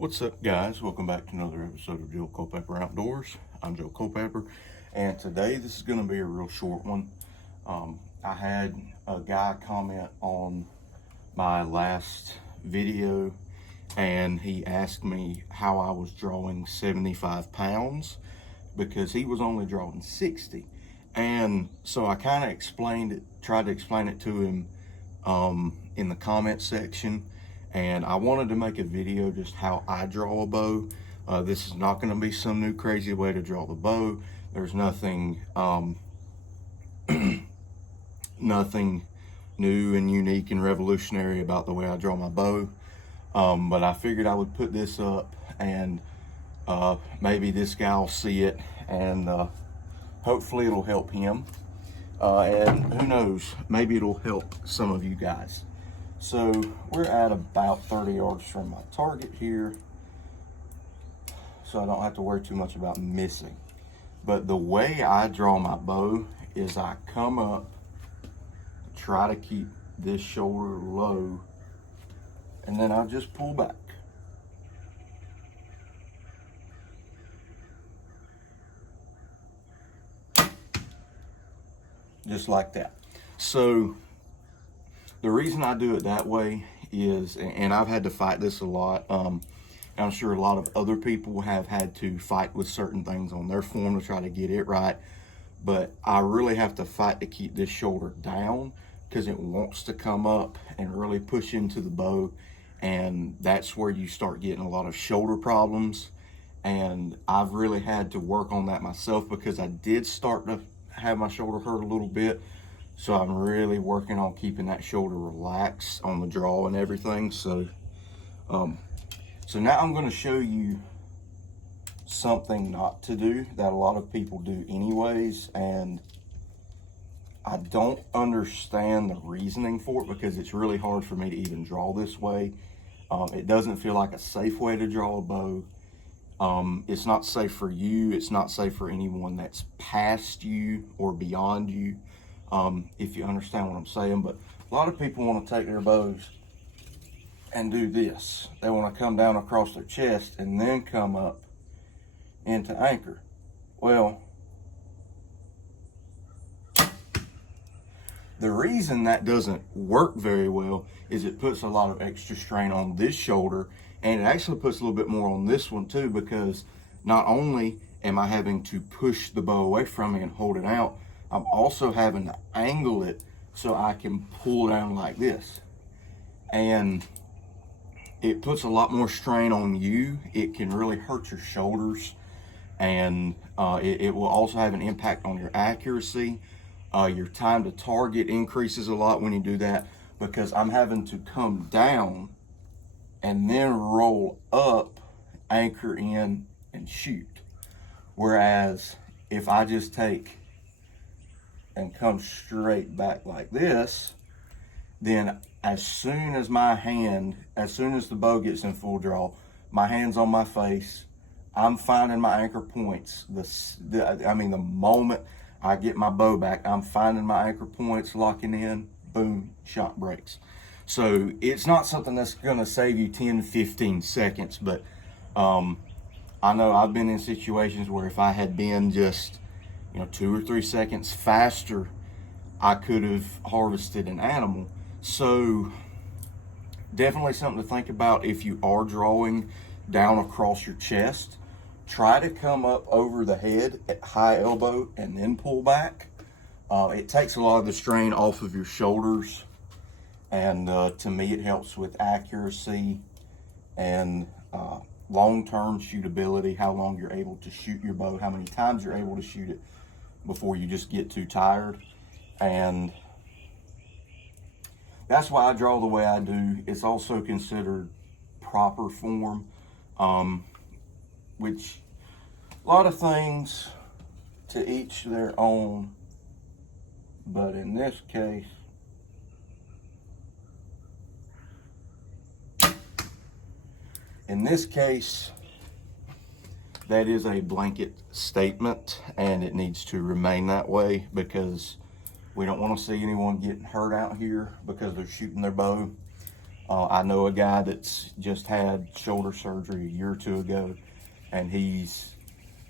What's up, guys? Welcome back to another episode of Joe Culpepper Outdoors. I'm Joe Culpepper, and today this is going to be a real short one. I had a guy comment on my last video, and he asked me how I was drawing 75 pounds because he was only drawing 60. And so I kind of tried to explain it to him in the comment section. And I wanted to make a video just how I draw a bow. This is not going to be some new crazy way to draw the bow. There's nothing nothing new and unique and revolutionary about the way I draw my bow. But I figured I would put this up, and maybe this guy will see it, and hopefully it'll help him. And who knows, maybe it'll help some of you guys. So we're at about 30 yards from my target here, so I don't have to worry too much about missing. But the way I draw my bow is I come up, try to keep this shoulder low, and then I just pull back. Just like that. So the reason I do it that way is, and I've had to fight this a lot, I'm sure a lot of other people have had to fight with certain things on their form to try to get it right, but I really have to fight to keep this shoulder down because it wants to come up and really push into the bow, and that's where you start getting a lot of shoulder problems. And I've really had to work on that myself because I did start to have my shoulder hurt a little bit. So I'm really working on keeping that shoulder relaxed on the draw and everything. So now I'm going to show you something not to do that a lot of people do anyways, and I don't understand the reasoning for it because it's really hard for me to even draw this way. It doesn't feel like a safe way to draw a bow. It's not safe for you. It's not safe for anyone that's past you or beyond you. If you understand what I'm saying. But a lot of people want to take their bows and do this. They want to come down across their chest and then come up into anchor. Well, the reason that doesn't work very well is it puts a lot of extra strain on this shoulder, and it actually puts a little bit more on this one too, because not only am I having to push the bow away from me and hold it out, I'm also having to angle it so I can pull down like this. And it puts a lot more strain on you. It can really hurt your shoulders, and it will also have an impact on your accuracy. Your time to target increases a lot when you do that, because I'm having to come down and then roll up, anchor in, and shoot. Whereas if I just take and come straight back like this, then as soon as the bow gets in full draw, my hand's on my face, I'm finding my anchor points. The moment I get my bow back, I'm finding my anchor points, locking in, boom, shot breaks. So it's not something that's gonna save you 10, 15 seconds, but I know I've been in situations where if I had been just 2 or 3 seconds faster, I could have harvested an animal. So definitely something to think about if you are drawing down across your chest. Try to come up over the head at high elbow and then pull back. It takes a lot of the strain off of your shoulders, and to me it helps with accuracy and long-term shootability, how long you're able to shoot your bow, how many times you're able to shoot it before you just get too tired. And that's why I draw the way I do. It's also considered proper form, which a lot of things to each their own, but in this case, that is a blanket statement, and it needs to remain that way because we don't want to see anyone getting hurt out here because they're shooting their bow. I know a guy that's just had shoulder surgery a year or two ago, and he's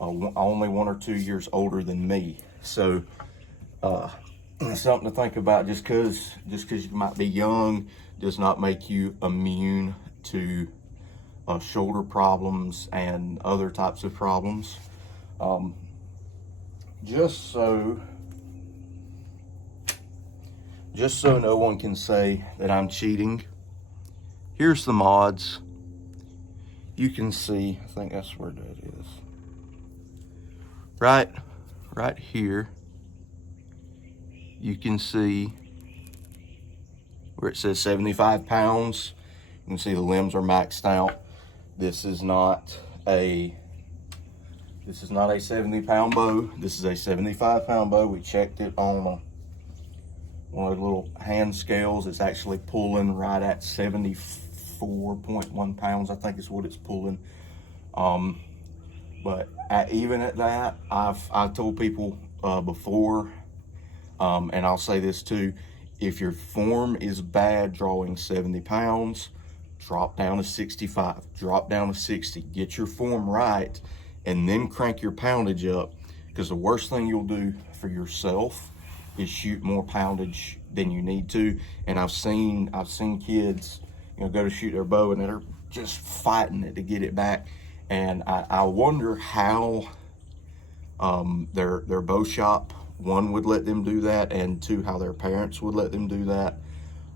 only 1 or 2 years older than me. So it's something to think about. Just because you might be young does not make you immune to shoulder problems and other types of problems. Just so no one can say that I'm cheating, here's the mods. You can see, I think that's where that is. Right here, you can see where it says 75 pounds. You can see the limbs are maxed out. This is not a 70-pound bow. This is a 75-pound bow. We checked it on one of the little hand scales. It's actually pulling right at 74.1 pounds, I think is what it's pulling. But even at that, I've told people before, and I'll say this too, if your form is bad drawing 70 pounds, drop down to 65, drop down to 60, get your form right, and then crank your poundage up, because the worst thing you'll do for yourself is shoot more poundage than you need to. And I've seen kids, go to shoot their bow and they're just fighting it to get it back. And I wonder how their bow shop, one, would let them do that, and two, how their parents would let them do that.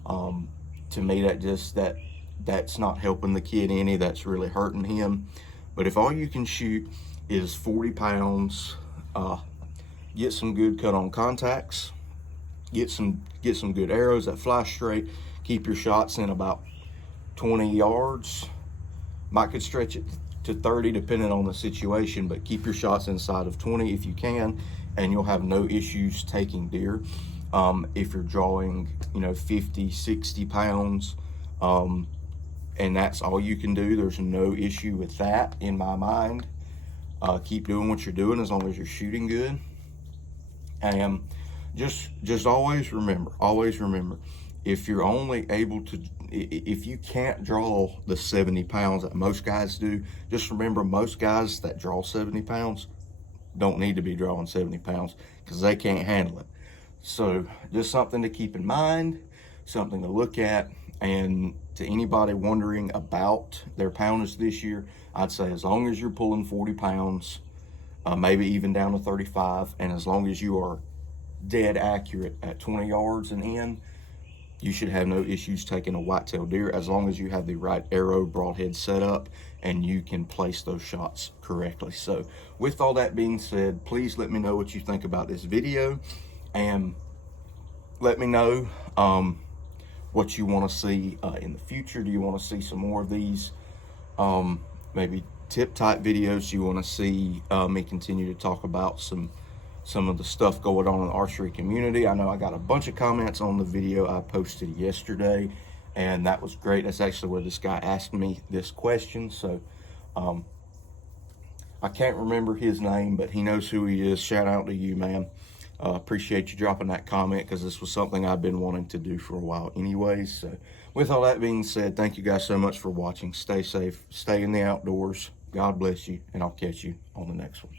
To me, that's not helping the kid any. That's really hurting him. But if all you can shoot is 40 pounds, get some good cut-on contacts, get some good arrows that fly straight, keep your shots in about 20 yards. Might could stretch it to 30 depending on the situation, but keep your shots inside of 20 if you can, and you'll have no issues taking deer. If you're drawing 50, 60 pounds, and that's all you can do, there's no issue with that in my mind. Keep doing what you're doing as long as you're shooting good. And just always remember, if you're only able to, if you can't draw the 70 pounds that most guys do, just remember, most guys that draw 70 pounds don't need to be drawing 70 pounds because they can't handle it. So just something to keep in mind, something to look at. And to anybody wondering about their poundage this year, I'd say as long as you're pulling 40 pounds, maybe even down to 35, and as long as you are dead accurate at 20 yards and in, you should have no issues taking a whitetail deer, as long as you have the right arrow broadhead setup and you can place those shots correctly. So with all that being said, please let me know what you think about this video, and let me know what you want to see in the future. Do you want to see some more of these maybe tip type videos? Do you want to see me continue to talk about some of the stuff going on in the archery community? I know I got a bunch of comments on the video I posted yesterday, and that was great. That's actually where this guy asked me this question. So I can't remember his name, but he knows who he is. Shout out to you, man. Appreciate you dropping that comment, because this was something I've been wanting to do for a while anyways. So with all that being said, thank you guys so much for watching. Stay safe, stay in the outdoors. God bless you, and I'll catch you on the next one.